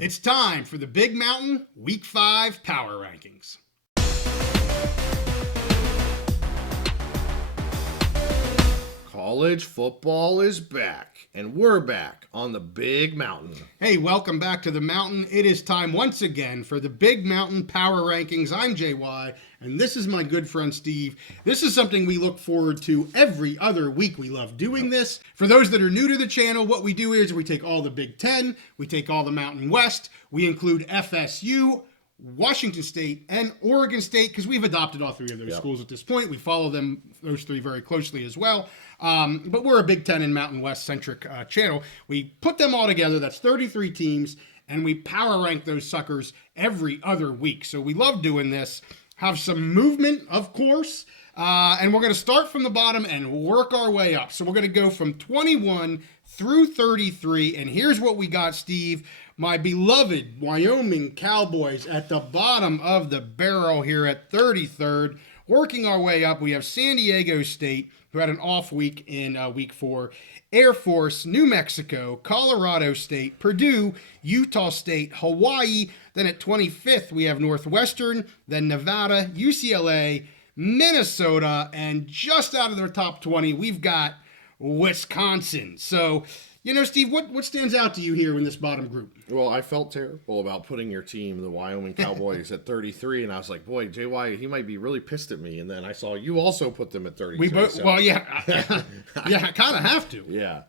It's time for the Big Mountain Week 5 Power Rankings. College football is back, and we're back on the Big Mountain. Hey, welcome back to the Mountain. It is time once again for the Big Mountain Power Rankings. I'm JY, and this is my good friend Steve. This is something we look forward to every other week. We love doing this. For those that are new to the channel, what we do is we take all the Big Ten, we take all the Mountain West, we include FSU, Washington State, and Oregon State, because we've adopted all three of those schools at this point. We follow those three very closely as well. But we're a Big Ten and Mountain West centric channel. We put them all together. That's 33 teams, and we power rank those suckers every other week. So we love doing this. Have some movement, of course. And we're going to start from the bottom and work our way up. So we're going to go from 21 through 33. And here's what we got, Steve. My beloved Wyoming Cowboys at the bottom of the barrel here at 33rd. Working our way up, we have San Diego State, who had an off week in week 4. Air Force, New Mexico, Colorado State, Purdue, Utah State, Hawaii. Then at 25th, we have Northwestern, then Nevada, UCLA, Minnesota, and just out of their top 20, we've got Wisconsin. So, you know, Steve, what stands out to you here in this bottom group? Well, I felt terrible about putting your team, the Wyoming Cowboys, at 33, and I was like, boy, JY, he might be really pissed at me. And then I saw you also put them at 33. We both, so. well, yeah, I kind of have to. Yeah.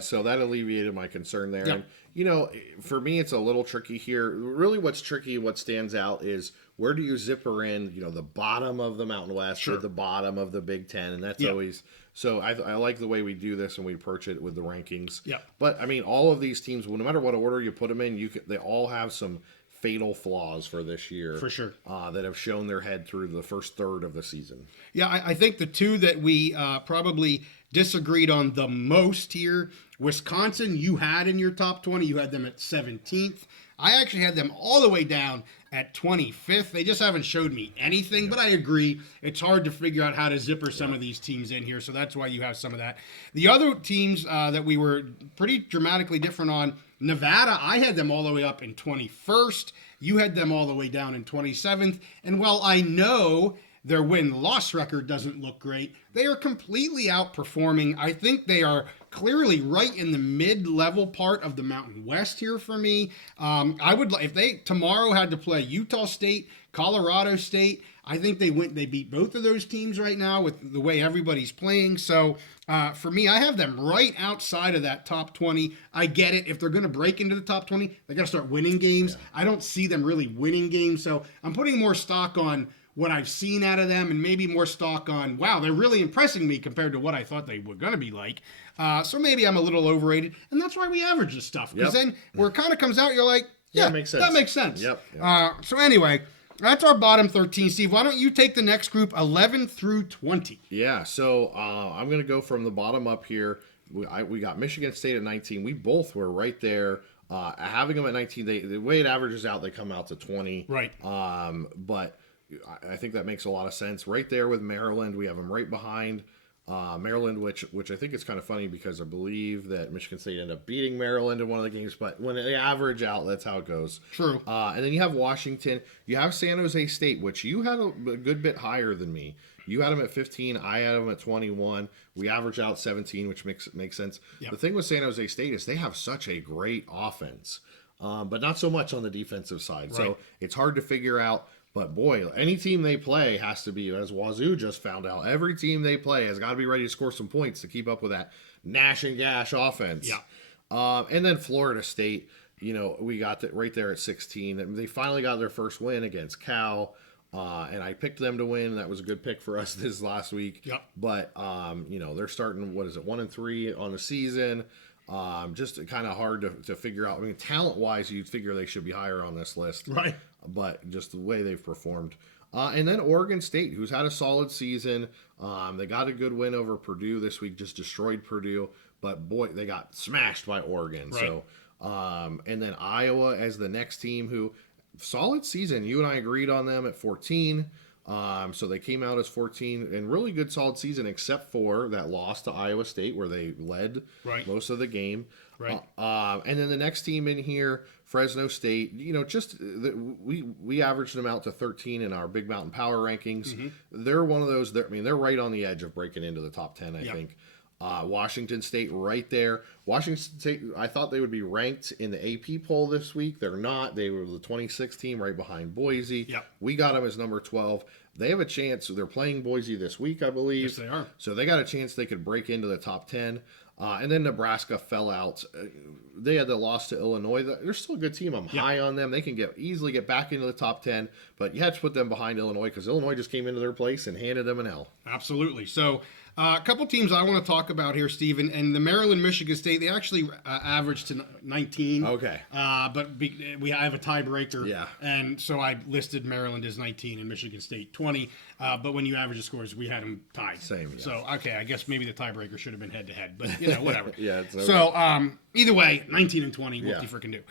So that alleviated my concern there. Yep. And, you know, for me, it's a little tricky here. Really what's tricky, what stands out is where do you zipper in, you know, the bottom of the Mountain West or the bottom of the Big Ten. And that's always, so I like the way we do this and we approach it with the rankings. Yeah. But, I mean, all of these teams, well, no matter what order you put them in, they all have some fatal flaws for this year. For sure. That have shown their head through the first third of the season. Yeah, I think the two that we probably disagreed on the most here, Wisconsin, you had in your top 20, you had them at 17th. I actually had them all the way down at 25th. They just haven't showed me anything, but I agree. It's hard to figure out how to zipper some of these teams in here, so that's why you have some of that. The other teams that we were pretty dramatically different on, Nevada, I had them all the way up in 21st. You had them all the way down in 27th. And while I know their win-loss record doesn't look great, they are completely outperforming. I think they are clearly right in the mid-level part of the Mountain West here for me. I would, if they tomorrow had to play Utah State, Colorado State, I think they beat both of those teams right now with the way everybody's playing. So for me, I have them right outside of that top 20. I get it. If they're going to break into the top 20, they got to start winning games. Yeah. I don't see them really winning games. So I'm putting more stock on what I've seen out of them and maybe more stock on, wow, they're really impressing me compared to what I thought they were going to be like. So maybe I'm a little overrated. And that's why we average this stuff. Because then where it kind of comes out, you're like, yeah, makes sense. That makes sense. Yep. So anyway, that's our bottom 13. Steve, why don't you take the next group, 11 through 20? Yeah, so I'm going to go from the bottom up here. We got Michigan State at 19. We both were right there. Having them at 19, the way it averages out, they come out to 20. Right. But I think that makes a lot of sense. Right there with Maryland, we have them right behind Maryland, which I think is kind of funny because I believe that Michigan State ended up beating Maryland in one of the games. But when they average out, that's how it goes. True. And then you have Washington. You have San Jose State, which you had a good bit higher than me. You had them at 15. I had them at 21. We average out 17, which makes sense. Yep. The thing with San Jose State is they have such a great offense, but not so much on the defensive side. Right. So it's hard to figure out. But boy, any team they play has to be, as Wazoo just found out, every team they play has got to be ready to score some points to keep up with that Nash and Gash offense. Yeah. And then Florida State, you know, we got that right there at 16. They finally got their first win against Cal. And I picked them to win. That was a good pick for us this last week. Yep. But, you know, they're starting, 1-3 on the season. Just kind of hard to figure out. I mean, talent-wise, you'd figure they should be higher on this list. Right. But just the way they've performed. And then Oregon State, who's had a solid season. They got a good win over Purdue this week, just destroyed Purdue. But, boy, they got smashed by Oregon. Right. So, and then Iowa as the next team who, solid season. You and I agreed on them at 14. So they came out as 14 and really good solid season, except for that loss to Iowa State where they led most of the game. Right. And then the next team in here, Fresno State, we averaged them out to 13 in our Big Mountain Power Rankings. They're one of those, they're right on the edge of breaking into the top 10, I think. Washington State right there. Washington State, I thought they would be ranked in the AP poll this week. They're not. They were the 26th team right behind Boise. Yep. We got them as number 12. They have a chance. They're playing Boise this week, I believe. Yes, they are. So they got a chance they could break into the top 10. And then Nebraska fell out. They had the loss to Illinois. They're still a good team. I'm high on them. They can easily get back into the top 10, but you had to put them behind Illinois because Illinois just came into their place and handed them an L. Absolutely. So a couple teams I want to talk about here, Stephen, and the Maryland-Michigan State, they actually averaged to 19. Okay. But we have a tiebreaker. Yeah. And so I listed Maryland as 19 and Michigan State 20. But when you average the scores, we had them tied. Same. Yeah. So, okay, I guess maybe the tiebreaker should have been head-to-head. But, whatever. Yeah. It's okay. So, either way, 19 and 20, what do you freaking do?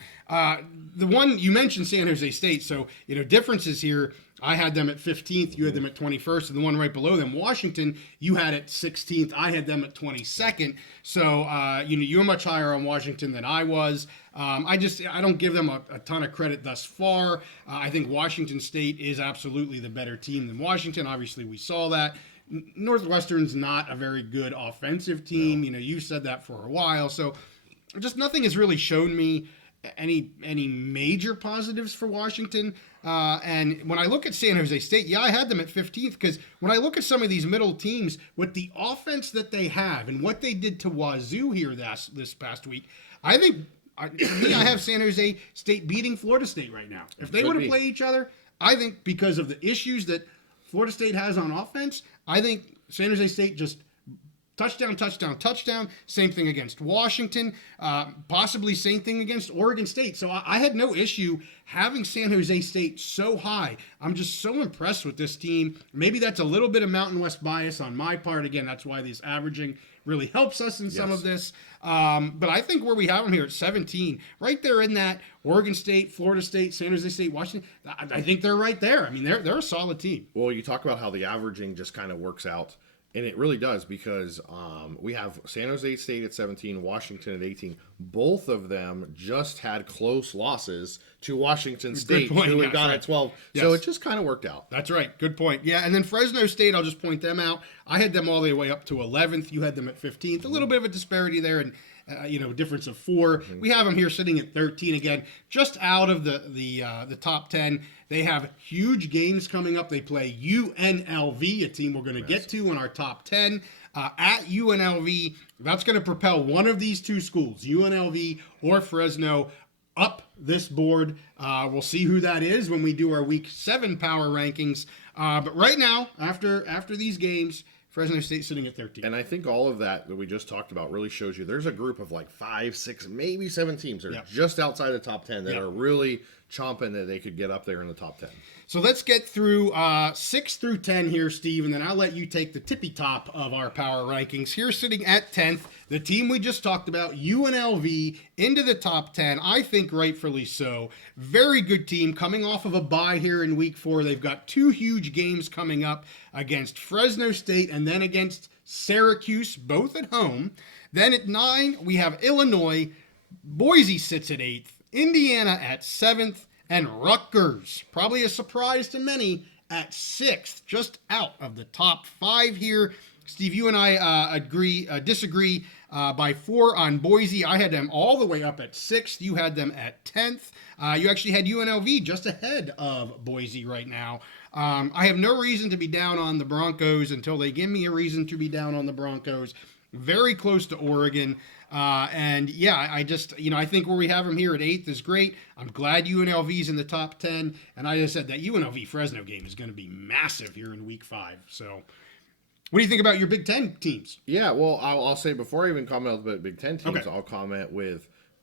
The one, you mentioned San Jose State. So, differences here. I had them at 15th, you had them at 21st, and the one right below them, Washington, you had at 16th, I had them at 22nd. So, you're much higher on Washington than I was. I don't give them a ton of credit thus far. I think Washington State is absolutely the better team than Washington. Obviously, we saw that. Northwestern's not a very good offensive team. No. You said that for a while. So, just nothing has really shown me any major positives for Washington. And when I look at San Jose State, I had them at 15th because when I look at some of these middle teams, with the offense that they have and what they did to Wazoo here this past week, I think, for me, I have San Jose State beating Florida State right now. If they were to play each other, I think because of the issues that Florida State has on offense, I think San Jose State just touchdown, touchdown, touchdown. Same thing against Washington. Possibly same thing against Oregon State. So I had no issue having San Jose State so high. I'm just so impressed with this team. Maybe that's a little bit of Mountain West bias on my part. Again, that's why this averaging really helps us in some of this. But I think where we have them here at 17, right there in that Oregon State, Florida State, San Jose State, Washington, I think they're right there. I mean, they're a solid team. Well, you talk about how the averaging just kind of works out. And it really does because we have San Jose State at 17, Washington at 18. Both of them just had close losses to Washington State, who we got at 12. Yes. So it just kind of worked out. That's right. Good point. Yeah, and then Fresno State, I'll just point them out. I had them all the way up to 11th. You had them at 15th. A little bit of a disparity there, and difference of 4. We have them here sitting at 13 again, just out of the top 10. They have huge games coming up. They play UNLV, a team we're going to get to in our top 10. At UNLV, that's going to propel one of these two schools, UNLV or Fresno, up this board. We'll see who that is when we do our Week 7 power rankings. But right now, after these games, Fresno State sitting at 13. And I think all of that we just talked about really shows you there's a group of like 5, 6, maybe 7 teams that are just outside the top 10 that are really chomping that they could get up there in the top 10. So let's get through 6 through 10 here, Steve, and then I'll let you take the tippy top of our power rankings. Here sitting at 10th, the team we just talked about, UNLV, into the top 10. I think rightfully so. Very good team coming off of a bye here in week 4. They've got 2 huge games coming up against Fresno State and then against Syracuse, both at home. Then at 9, we have Illinois. Boise sits at 8th. Indiana at 7th. And Rutgers, probably a surprise to many, at 6th, just out of the top 5 here. Steve, you and I disagree by 4 on Boise. I had them all the way up at 6th. You had them at 10th. You actually had UNLV just ahead of Boise right now. I have no reason to be down on the Broncos until they give me a reason to be down on the Broncos. Very close to Oregon. I think where we have them here at 8th is great. I'm glad UNLV's in the top 10. And I just said that UNLV Fresno game is going to be massive here in week 5. So what do you think about your Big Ten teams? Yeah, well, I'll say before I even comment on the Big Ten teams, okay, I'll comment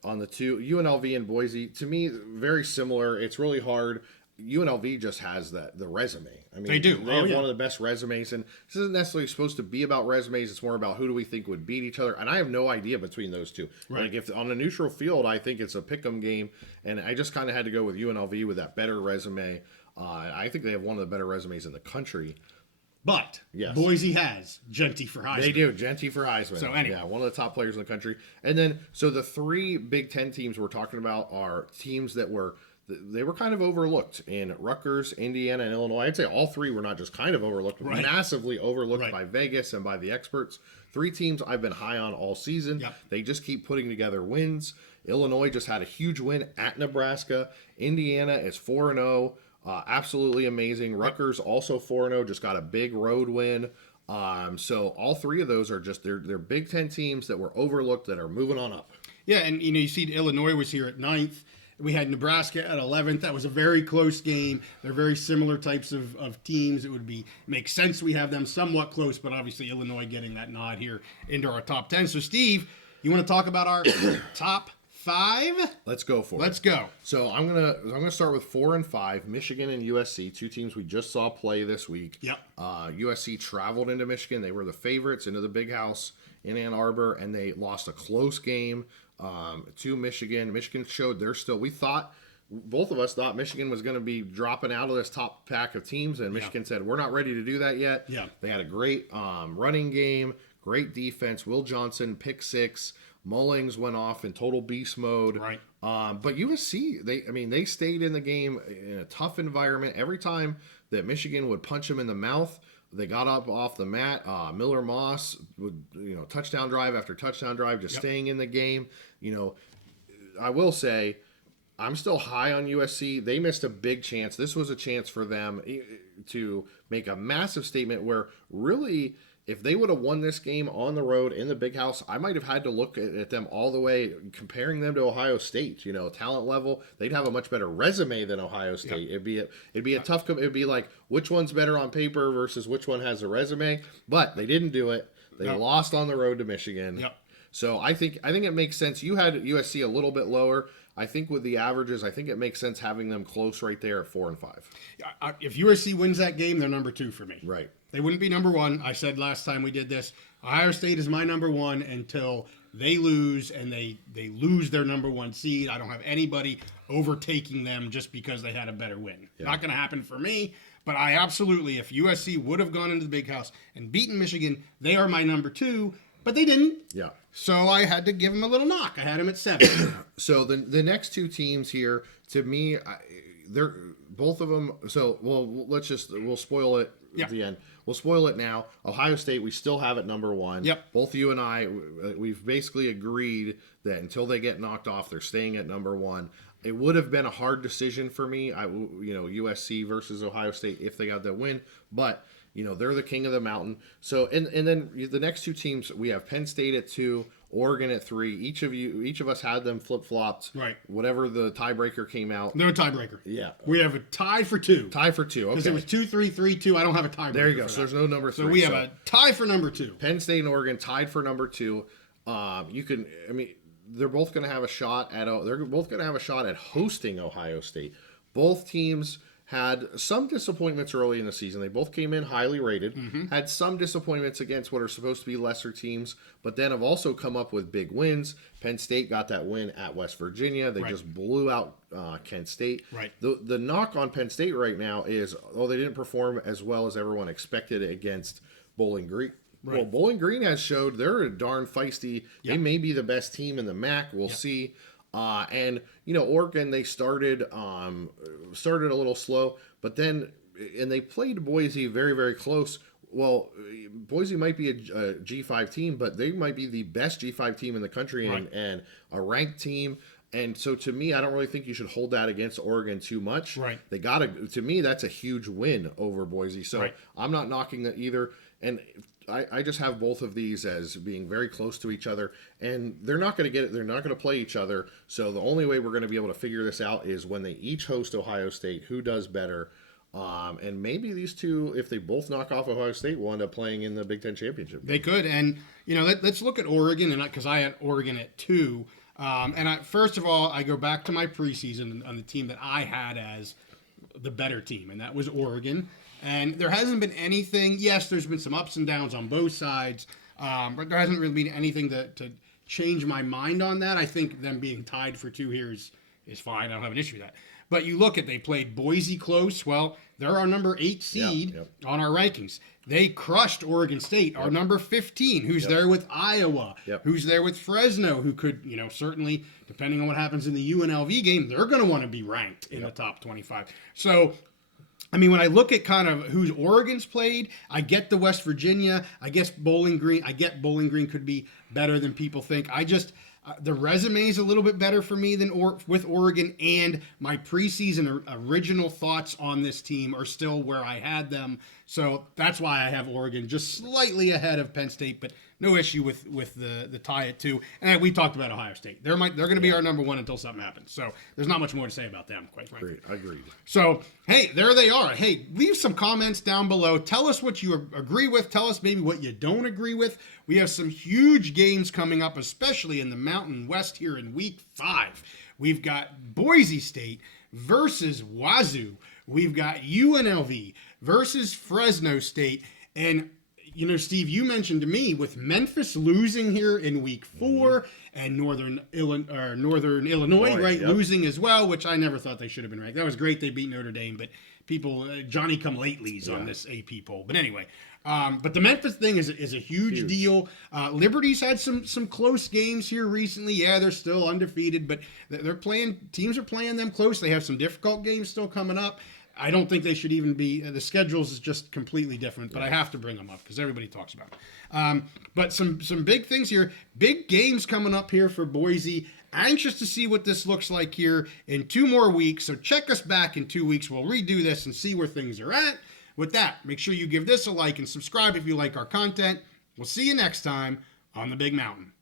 on the 2, UNLV and Boise. To me, very similar. It's really hard. UNLV just has the resume. I mean, They do. They have one of the best resumes, and this isn't necessarily supposed to be about resumes. It's more about who do we think would beat each other, and I have no idea between those two. Right. Like if on a neutral field, I think it's a pick'em game, and I just kind of had to go with UNLV with that better resume. I think they have one of the better resumes in the country. But yes. Boise has Genty for Heisman. They do. Genty for Heisman. So anyway. Yeah, one of the top players in the country. And then, so the 3 Big Ten teams we're talking about are teams that were kind of overlooked in Rutgers, Indiana, and Illinois. I'd say all 3 were not just kind of overlooked, right. massively overlooked right. by Vegas and by the experts. 3 teams I've been high on all season. Yep. They just keep putting together wins. Illinois just had a huge win at Nebraska. Indiana is 4-0. Absolutely amazing. Rutgers also 4-0, just got a big road win. So all 3 of those are just they're Big Ten teams that were overlooked that are moving on up. Yeah, and you see Illinois was here at 9th. We had Nebraska at 11th. That was a very close game. They're very similar types of teams. It would make sense we have them somewhat close, but obviously Illinois getting that nod here into our top 10. So Steve, you want to talk about our top 5? Let's go for it. Let's go. So I'm gonna start with 4 and 5. Michigan and USC, 2 teams we just saw play this week. Yep. USC traveled into Michigan. They were the favorites into the Big House in Ann Arbor, and they lost a close game to Michigan. Michigan showed they're still. Both of us thought Michigan was going to be dropping out of this top pack of teams, and Michigan said we're not ready to do that yet. Yeah. They had a great running game, great defense. Will Johnson pick 6. Mullings went off in total beast mode. Right. But USC, they stayed in the game in a tough environment. Every time that Michigan would punch them in the mouth, they got up off the mat. Miller Moss would, touchdown drive after touchdown drive, just staying in the game. I will say, I'm still high on USC. They missed a big chance. This was a chance for them to make a massive statement where really, if they would have won this game on the road in the Big House, I might have had to look at them all the way, comparing them to Ohio State. Talent level, they'd have a much better resume than Ohio State. Yep. It'd be a tough. It'd be like which one's better on paper versus which one has a resume. But they didn't do it. They lost on the road to Michigan. Yep. So I think it makes sense. You had USC a little bit lower. I think with the averages, I think it makes sense having them close right there at 4 and 5. If USC wins that game, they're number 2 for me. Right. They wouldn't be number 1. I said last time we did this, Ohio State is my number 1 until they lose, and they lose their number 1 seed. I don't have anybody overtaking them just because they had a better win. Yeah. Not going to happen for me, but I absolutely, if USC would have gone into the Big House and beaten Michigan, they are my number 2, but they didn't. Yeah. So I had to give them a little knock. I had them at 7. So the next 2 teams here, to me, they're both of them. So we'll spoil it at the end. We'll spoil it now. Ohio State, we still have at number 1. Yep. Both you and I, we've basically agreed that until they get knocked off, they're staying at number 1. It would have been a hard decision for me, USC versus Ohio State if they got that win, but they're the king of the mountain. So and then the next 2 teams, we have Penn State at 2, Oregon at 3. Each of us had them flip-flopped. Right. Whatever the tiebreaker came out. No tiebreaker. Yeah. We have a tie for 2. Tie for 2. Okay. Because it was 2-3, 3-2. I don't have a tiebreaker. There you go. So there's no number 3. So we have a tie for number 2. Penn State and Oregon tied for number 2. They're both going to have a shot at hosting Ohio State. Both teams had some disappointments early in the season. They both came in highly rated, had some disappointments against what are supposed to be lesser teams, but then have also come up with big wins. Penn State got that win at West Virginia. They just blew out Kent State. Right. The knock on Penn State right now is, they didn't perform as well as everyone expected against Bowling Green. Right. Well, Bowling Green has showed they're a darn feisty. Yep. They may be the best team in the MAC. We'll see. And Oregon, they started a little slow, but then they played Boise very, very close. Well, Boise might be a G5 team, but they might be the best G5 team in the country and a ranked team. And so to me, I don't really think you should hold that against Oregon too much. Right. To me, that's a huge win over Boise. So I'm not knocking that either. And I just have both of these as being very close to each other, and they're not going to get it. They're not going to play each other. So the only way we're going to be able to figure this out is when they each host Ohio State, who does better. And maybe these two, if they both knock off Ohio State, will end up playing in the Big Ten championship. They could, and let's look at Oregon, and because I had Oregon at 2. First of all, I go back to my preseason on the team that I had as the better team, and that was Oregon. And there hasn't been anything. Yes, there's been some ups and downs on both sides, but there hasn't really been anything to change my mind on that. I think them being tied for 2 here is fine. I don't have an issue with that. But you look at, they played Boise close. Well, they're our number 8 seed on our rankings. They crushed Oregon State, our number 15, who's there with Iowa, who's there with Fresno, who could, certainly, depending on what happens in the UNLV game, they're going to want to be ranked in the top 25. So, I mean, when I look at kind of who's Oregon's played, I get the West Virginia. I guess Bowling Green. I get Bowling Green could be better than people think. I just the resume is a little bit better for me than with Oregon, and my preseason original thoughts on this team are still where I had them. So that's why I have Oregon just slightly ahead of Penn State, but no issue with the tie at 2. And we talked about Ohio State. They're going to be our number 1 until something happens. So there's not much more to say about them, quite frankly. Agreed. So, hey, there they are. Hey, leave some comments down below. Tell us what you agree with. Tell us maybe what you don't agree with. We have some huge games coming up, especially in the Mountain West here in Week 5. We've got Boise State versus Wazoo. We've got UNLV versus Fresno State. And Steve, you mentioned to me with Memphis losing here in Week 4 and Northern Illinois, right, losing as well, which I never thought they should have been ranked. That was great they beat Notre Dame, but people, Johnny-come-latelys on this AP poll. But anyway, but the Memphis thing is a huge deal. Liberty's had some close games here recently. Yeah, they're still undefeated, but teams are playing them close. They have some difficult games still coming up. I don't think they should even be. The schedules is just completely different, but I have to bring them up because everybody talks about it. But some big things here. Big games coming up here for Boise. Anxious to see what this looks like here in 2 more weeks. So check us back in 2 weeks. We'll redo this and see where things are at. With that, make sure you give this a like and subscribe if you like our content. We'll see you next time on the Big Mountain.